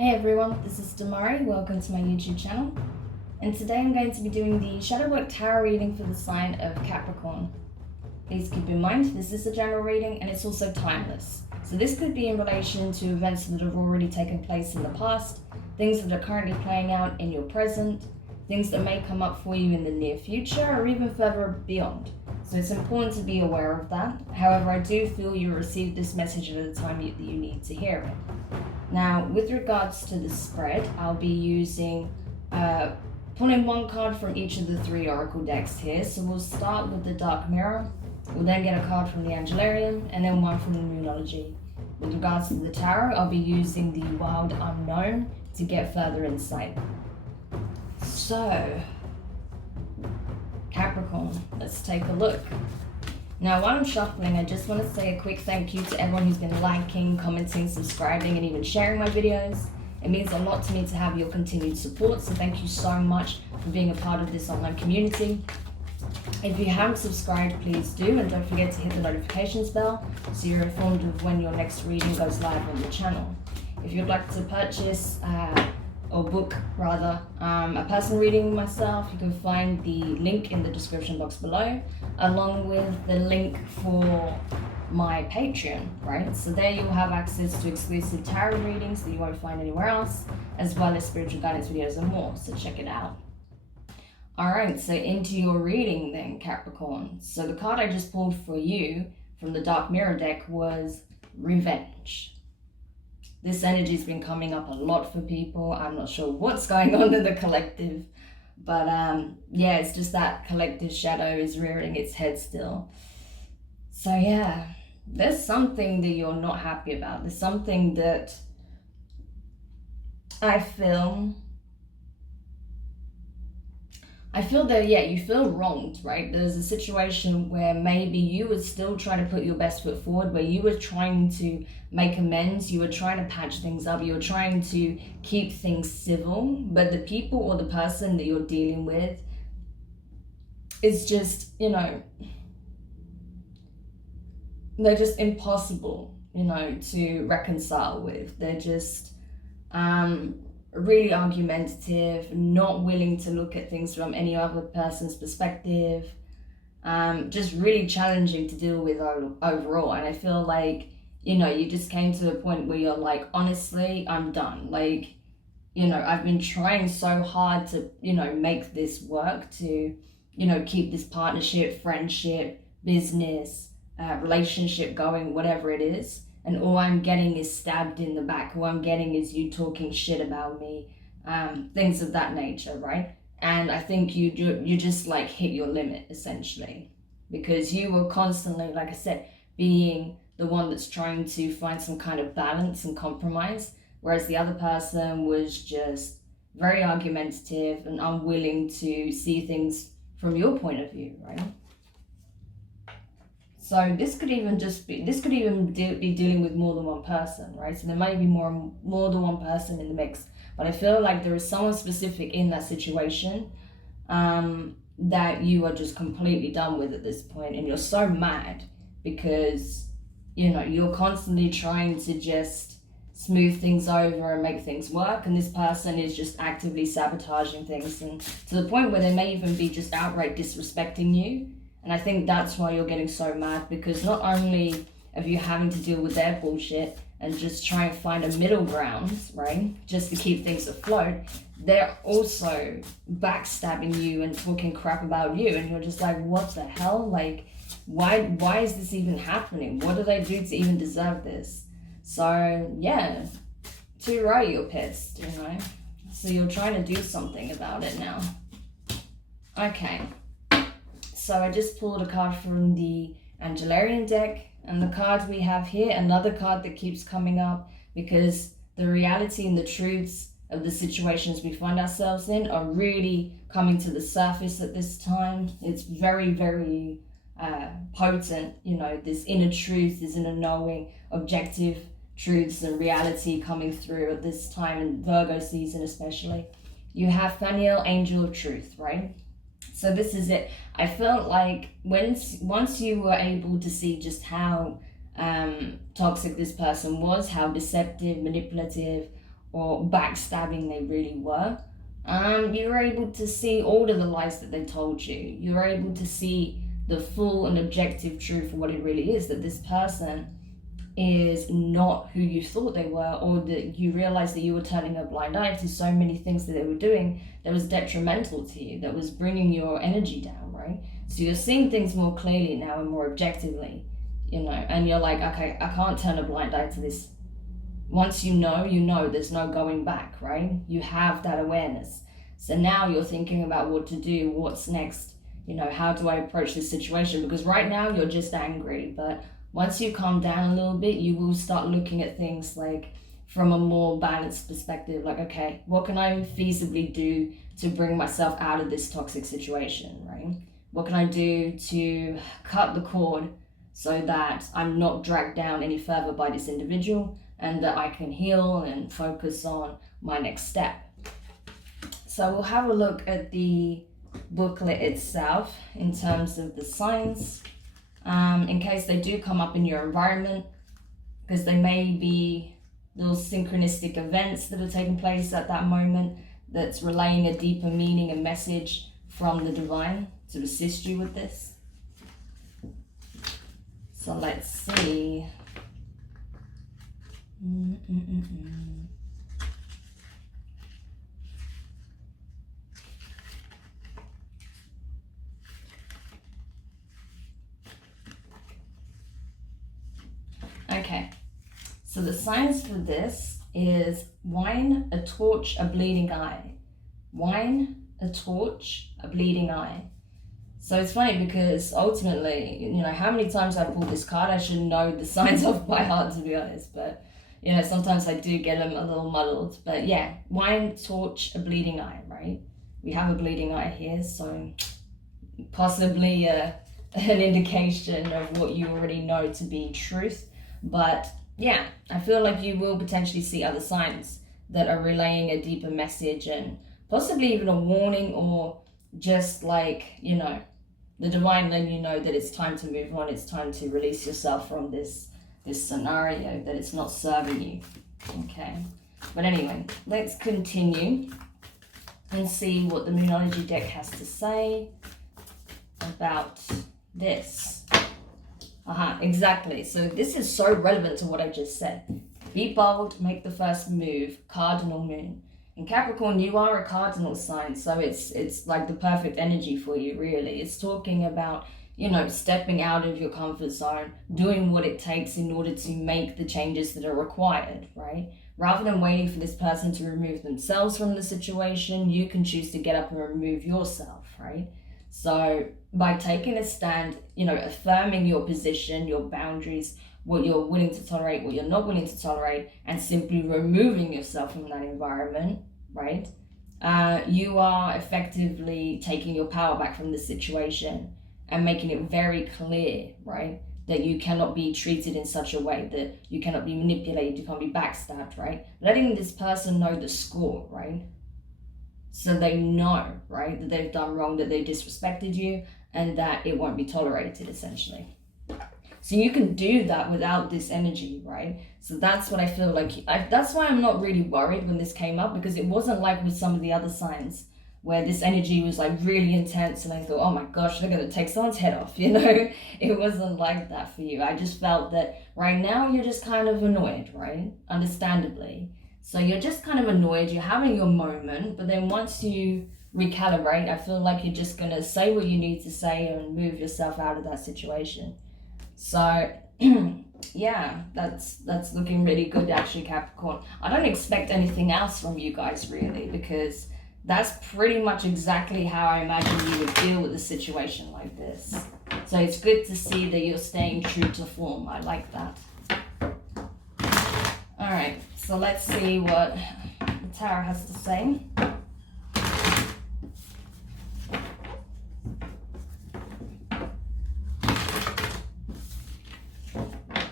Hey everyone, this is Demari. Welcome to my YouTube channel. And today I'm going to be doing the Shadow Work Tarot reading for the sign of Capricorn. Please keep in mind, this is a general reading and it's also timeless. So this could be in relation to events that have already taken place in the past, things that are currently playing out in your present, things that may come up for you in the near future or even further beyond. So it's important to be aware of that. However, I do feel you received this message at the time that you need to hear it. Now, with regards to the spread, I'll be using, pulling one card from each of the three oracle decks here. So we'll start with the Dark Mirror, we'll then get a card from the Angelarium, and then one from the Moonology. With regards to the Tarot, I'll be using the Wild Unknown to get further insight. So, Capricorn, let's take a look. Now, while I'm shuffling, I just want to say a quick thank you to everyone who's been liking, commenting, subscribing, and even sharing my videos. It means a lot to me to have your continued support, so thank you so much for being a part of this online community. If you haven't subscribed, please do, and don't forget to hit the notifications bell so you're informed of when your next reading goes live on the channel. If you'd like to purchase or book rather a personal reading with myself, you can find the link in the description box below, along with the link for my Patreon, right? So there you'll have access to exclusive tarot readings that you won't find anywhere else, as well as spiritual guidance videos and more, so check it out. Alright, so into your reading then, Capricorn. So the card I just pulled for you from the Dark Mirror deck was Revenge. This energy's been coming up a lot for people. I'm not sure what's going on in the collective, but yeah, it's just that collective shadow is rearing its head still. So yeah, there's something that you're not happy about. There's something that I feel that, yeah, you feel wronged, right? There's a situation where maybe you were still trying to put your best foot forward, where you were trying to make amends, you were trying to patch things up, you were trying to keep things civil, but the people or the person that you're dealing with is just, you know, they're just impossible, you know, to reconcile with. They're just really argumentative, not willing to look at things from any other person's perspective, just really challenging to deal with overall. And I feel like, you know, you just came to a point where you're like, honestly, I'm done. Like, you know, I've been trying so hard to, you know, make this work, to, you know, keep this partnership, friendship, business, relationship going, whatever it is. And all I'm getting is stabbed in the back. All I'm getting is you talking shit about me, things of that nature, right? And I think you just like hit your limit, essentially, because you were constantly, like I said, being the one that's trying to find some kind of balance and compromise, whereas the other person was just very argumentative and unwilling to see things from your point of view, right? So this could even be dealing with more than one person, right? So there may be more than one person in the mix, but I feel like there is someone specific in that situation that you are just completely done with at this point, and you're so mad because, you know, you're constantly trying to just smooth things over and make things work, and this person is just actively sabotaging things, and to the point where they may even be just outright disrespecting you. And I think that's why you're getting so mad, because not only are you having to deal with their bullshit and just try and find a middle ground, right, just to keep things afloat, they're also backstabbing you and talking crap about you, and you're just like, what the hell? Like, why is this even happening? What do they do to even deserve this? So yeah, too right, you're pissed, you know? So you're trying to do something about it now. Okay. So I just pulled a card from the Angelarium deck, and the card we have here, another card that keeps coming up, because the reality and the truths of the situations we find ourselves in are really coming to the surface at this time. It's very, very potent, you know, this inner truth, this inner knowing, objective truths and reality coming through at this time, in Virgo season especially. You have Faniel, Angel of Truth, right? So this is it. I felt like once you were able to see just how toxic this person was, how deceptive, manipulative, or backstabbing they really were. You're able to see all of the lies that they told you. You're able to see the full and objective truth of what it really is, that this person is not who you thought they were, or that you realize that you were turning a blind eye to so many things that they were doing that was detrimental to you, that was bringing your energy down, right? So you're seeing things more clearly now and more objectively, you know, and you're like, okay, I can't turn a blind eye to this. Once you know, there's no going back, right? You have that awareness. So now you're thinking about what to do, what's next, you know, how do I approach this situation? Because right now you're just angry, but once you calm down a little bit, you will start looking at things like from a more balanced perspective, like, okay, what can I feasibly do to bring myself out of this toxic situation, right? What can I do to cut the cord so that I'm not dragged down any further by this individual, and that I can heal and focus on my next step? So we'll have a look at the booklet itself in terms of the signs, in case they do come up in your environment, because they may be little synchronistic events that are taking place at that moment that's relaying a deeper meaning and message from the divine to assist you with this. So let's see. Okay, so the signs for this is wine, a torch, a bleeding eye. Wine, a torch, a bleeding eye. So it's funny because ultimately, you know, how many times I pulled this card, I should know the signs off by heart, to be honest. But, you know, sometimes I do get them a little muddled. But yeah, wine, torch, a bleeding eye, right? We have a bleeding eye here, so possibly an indication of what you already know to be truth. But yeah, I feel like you will potentially see other signs that are relaying a deeper message, and possibly even a warning, or just like, you know, the divine letting you know that it's time to move on, it's time to release yourself from this scenario, that it's not serving you. Okay, but anyway, let's continue and see what the Moonology deck has to say about this. Exactly. So this is so relevant to what I just said. Be bold, make the first move, cardinal moon. In Capricorn, you are a cardinal sign, so it's like the perfect energy for you, really. It's talking about, you know, stepping out of your comfort zone, doing what it takes in order to make the changes that are required, right? Rather than waiting for this person to remove themselves from the situation, you can choose to get up and remove yourself, right? So by taking a stand, you know, affirming your position, your boundaries, what you're willing to tolerate, what you're not willing to tolerate, and simply removing yourself from that environment, right? You are effectively taking your power back from the situation and making it very clear, right, that you cannot be treated in such a way, that you cannot be manipulated, you can't be backstabbed, right? Letting this person know the score, right? So they know, right, that they've done wrong, that they disrespected you, and that it won't be tolerated, essentially. So you can do that without this energy, right? So that's what I feel like. That's why I'm not really worried when this came up, because it wasn't like with some of the other signs where this energy was like really intense and I thought, oh my gosh, they're going to take someone's head off, you know? It wasn't like that for you. I just felt that right now you're just kind of annoyed, right? Understandably. So you're just kind of annoyed, you're having your moment, but then once you recalibrate, I feel like you're just going to say what you need to say and move yourself out of that situation. So yeah, that's looking really good, actually, Capricorn. I don't expect anything else from you guys, really, because that's pretty much exactly how I imagine you would deal with a situation like this. So it's good to see that you're staying true to form. I like that. All right, so let's see what the tarot has to say.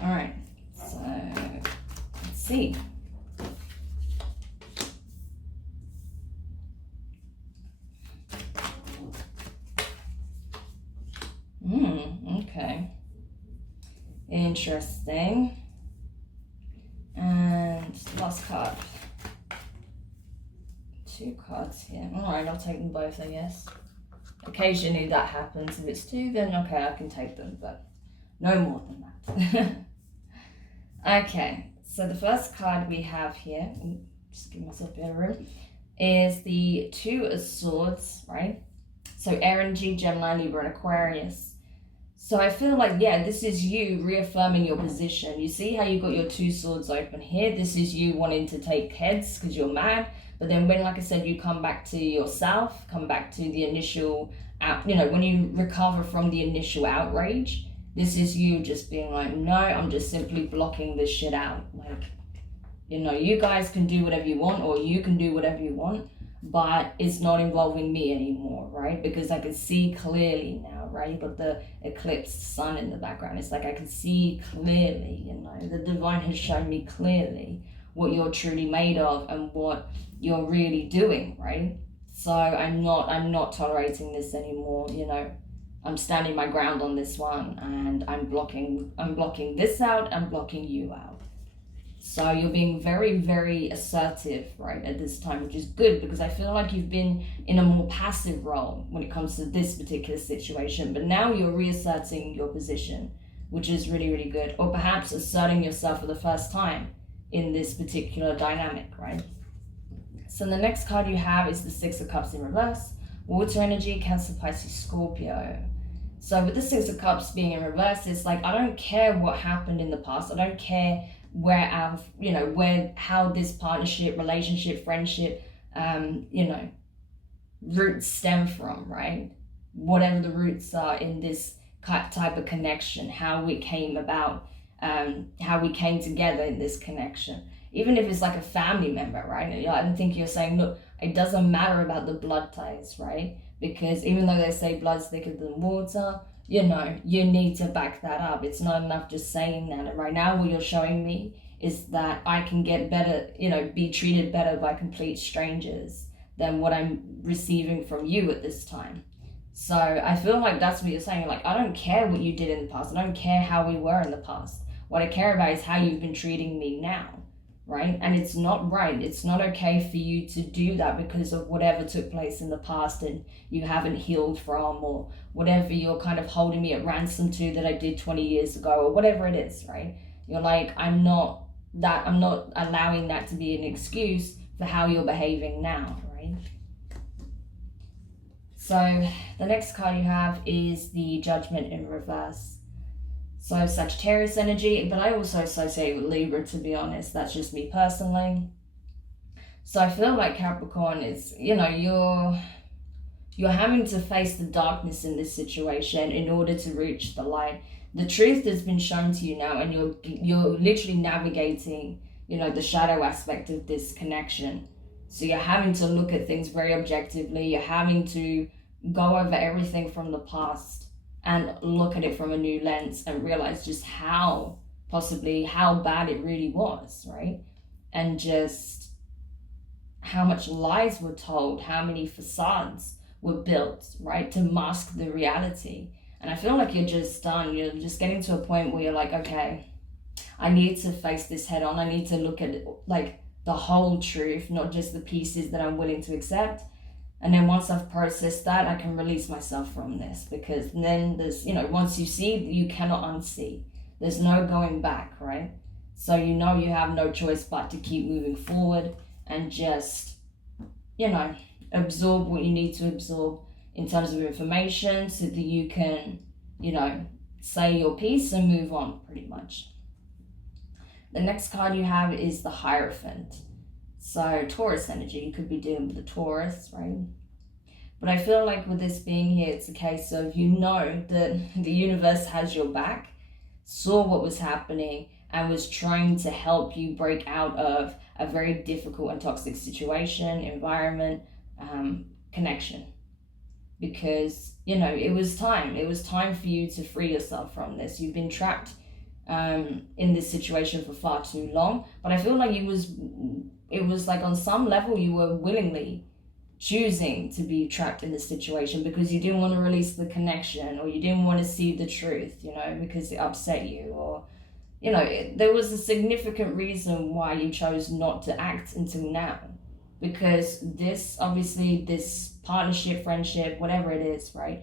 All right, so let's see. Okay. Interesting. And last card. 2 cards here. Alright, I'll take them both, I guess. Occasionally that happens. If it's 2, then okay, I can take them, but no more than that. Okay, so the first card we have here, just give myself a bit of room, is the 2 of Swords, right? So air energy, Gemini, Libra, and Aquarius. So I feel like, yeah, this is you reaffirming your position. You see how you got your 2 swords open here? This is you wanting to take heads because you're mad. But then when, like I said, you come back to yourself, come back to the initial, when you recover from the initial outrage, this is you just being like, no, I'm just simply blocking this shit out. Like, you guys can do whatever you want, or you can do whatever you want, but it's not involving me anymore, right? Because I can see clearly now, right? You got the eclipsed sun in the background. It's like I can see clearly, the divine has shown me clearly what you're truly made of and what you're really doing, right? So I'm not tolerating this anymore. I'm standing my ground on this one, and I'm blocking this out and blocking you out. So you're being very, very assertive, right, at this time, which is good, because I feel like you've been in a more passive role when it comes to this particular situation. But now you're reasserting your position, which is really, really good. Or perhaps asserting yourself for the first time in this particular dynamic, right? So the next card you have is the 6 of Cups in reverse. Water energy, Cancer, Pisces, Scorpio. So with the 6 of Cups being in reverse, it's like, I don't care what happened in the past. I don't care how this partnership, relationship, friendship, roots stem from, right? Whatever the roots are in this type of connection, how we came about, how we came together in this connection. Even if it's like a family member, right? I think you're saying, look, it doesn't matter about the blood ties, right? Because even though they say blood's thicker than water, you need to back that up. It's not enough just saying that. And right now what you're showing me is that I can get better, be treated better by complete strangers than what I'm receiving from you at this time. So I feel like that's what you're saying. Like, I don't care what you did in the past. I don't care how we were in the past. What I care about is how you've been treating me now, right? And it's not right. It's not okay for you to do that because of whatever took place in the past and you haven't healed from, or whatever you're kind of holding me at ransom to that I did 20 years ago, or whatever it is, right? You're like, I'm not allowing that to be an excuse for how you're behaving now, right? So the next card you have is the Judgment in reverse. So Sagittarius energy, but I also associate with Libra, to be honest. That's just me personally. So I feel like Capricorn is, you're having to face the darkness in this situation in order to reach the light. The truth has been shown to you now, and you're literally navigating, the shadow aspect of this connection. So you're having to look at things very objectively. You're having to go over everything from the past and look at it from a new lens and realize just how bad it really was, right? And just how much lies were told, how many facades were built, right, to mask the reality. And I feel like you're just done. You're just getting to a point where you're like, okay, I need to face this head on. I need to look at it, like, the whole truth, not just the pieces that I'm willing to accept. And then once I've processed that, I can release myself from this, because then there's, once you see, you cannot unsee. There's no going back, right? So you have no choice but to keep moving forward and just, absorb what you need to absorb in terms of information so that you can, say your piece and move on, pretty much. The next card you have is the Hierophant. So Taurus energy, you could be dealing with the Taurus, right? But I feel like with this being here, it's a case of, that the universe has your back, saw what was happening, and was trying to help you break out of a very difficult and toxic situation, environment, connection. Because, it was time for you to free yourself from this. You've been trapped in this situation for far too long. But I feel like it was like on some level you were willingly choosing to be trapped in this situation because you didn't want to release the connection, or you didn't want to see the truth, because it upset you, or, there was a significant reason why you chose not to act until now. because this partnership, friendship, whatever it is, right,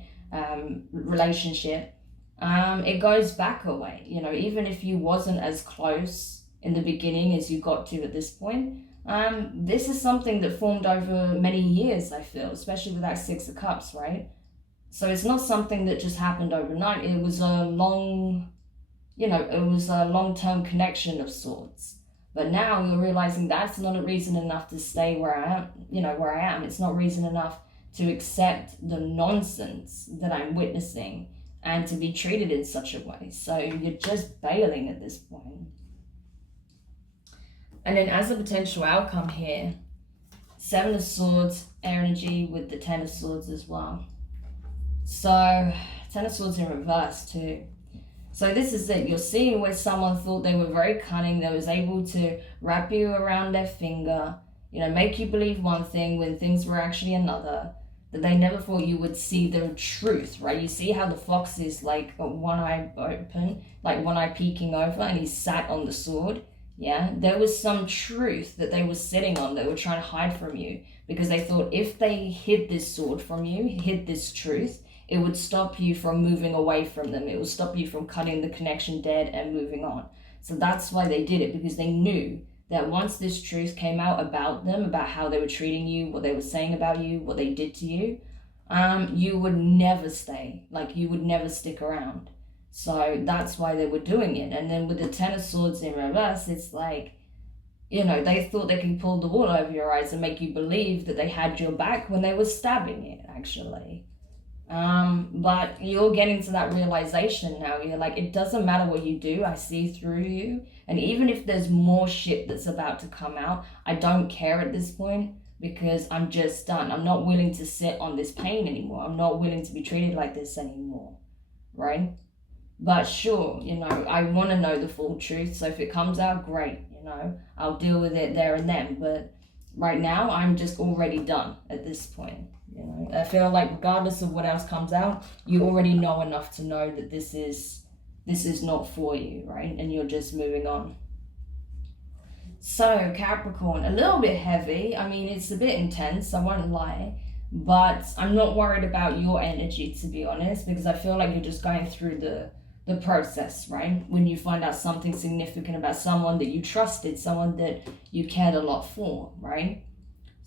relationship, it goes back a way. You know, even if you wasn't as close in the beginning as you got to at this point, this is something that formed over many years, I feel, especially with that Six of Cups, right? So it's not something that just happened overnight. It was a long-term connection of sorts. But now you're realizing that's not a reason enough to stay where I am. It's not reason enough to accept the nonsense that I'm witnessing and to be treated in such a way. So you're just bailing at this point. And then as a potential outcome here, Seven of Swords energy with the Ten of Swords as well. So, Ten of Swords in reverse too. So this is it. You're seeing where someone thought they were very cunning. They was able to wrap you around their finger, make you believe one thing when things were actually another. That they never thought you would see the truth, right? You see how the fox is like one eye open, like one eye peeking over, and he sat on the sword. Yeah, there was some truth that they were sitting on. They were trying to hide from you because they thought if they hid this sword from you, hid this truth, it would stop you from moving away from them. It would stop you from cutting the connection dead and moving on. So that's why they did it, because they knew that once this truth came out about them, about how they were treating you, what they were saying about you, what they did to you, you would never stay. Like, you would never stick around. So that's why they were doing it. And then with the Ten of Swords in reverse, it's like, they thought they could pull the wool over your eyes and make you believe that they had your back when they were stabbing it, actually. But you're getting to that realization now. You're like, it doesn't matter what you do, I see through you. And even if there's more shit that's about to come out, I don't care at this point, because I'm just done. I'm not willing to sit on this pain anymore. I'm not willing to be treated like this anymore, right? But sure, I want to know the full truth. So if it comes out, great, I'll deal with it there and then. But right now, I'm just already done at this point. I feel like regardless of what else comes out, you already know enough to know that this is not for you, right? And you're just moving on. So Capricorn, a little bit heavy. I mean, it's a bit intense, I won't lie. But I'm not worried about your energy, to be honest, because I feel like you're just going through the process, right? When you find out something significant about someone that you trusted, someone that you cared a lot for, right?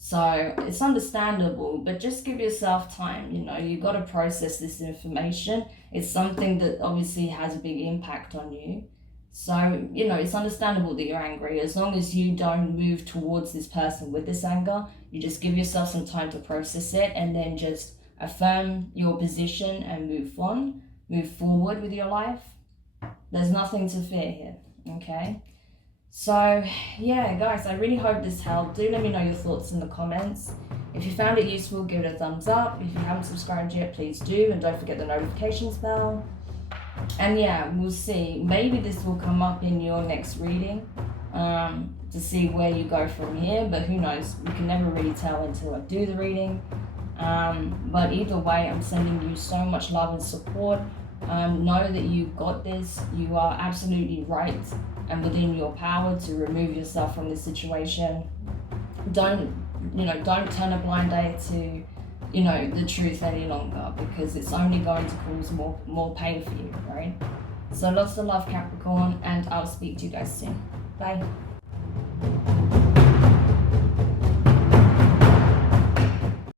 So it's understandable, but just give yourself time. You got to process this information. It's something that obviously has a big impact on you. So, it's understandable that you're angry. As long as you don't move towards this person with this anger, you just give yourself some time to process it and then just affirm your position and move on, move forward with your life. There's nothing to fear here, okay? So, yeah, guys, I really hope this helped. Do let me know your thoughts in the comments. If you found it useful, give it a thumbs up. If you haven't subscribed yet, please do. And don't forget the notifications bell. And yeah, we'll see. Maybe this will come up in your next reading to see where you go from here. But who knows? You can never really tell until I do the reading. But either way, I'm sending you so much love and support. Know that you got this. You are absolutely right and within your power to remove yourself from this situation. Don't turn a blind eye to, the truth any longer, because it's only going to cause more pain for you, right? So lots of love, Capricorn, and I'll speak to you guys soon. Bye.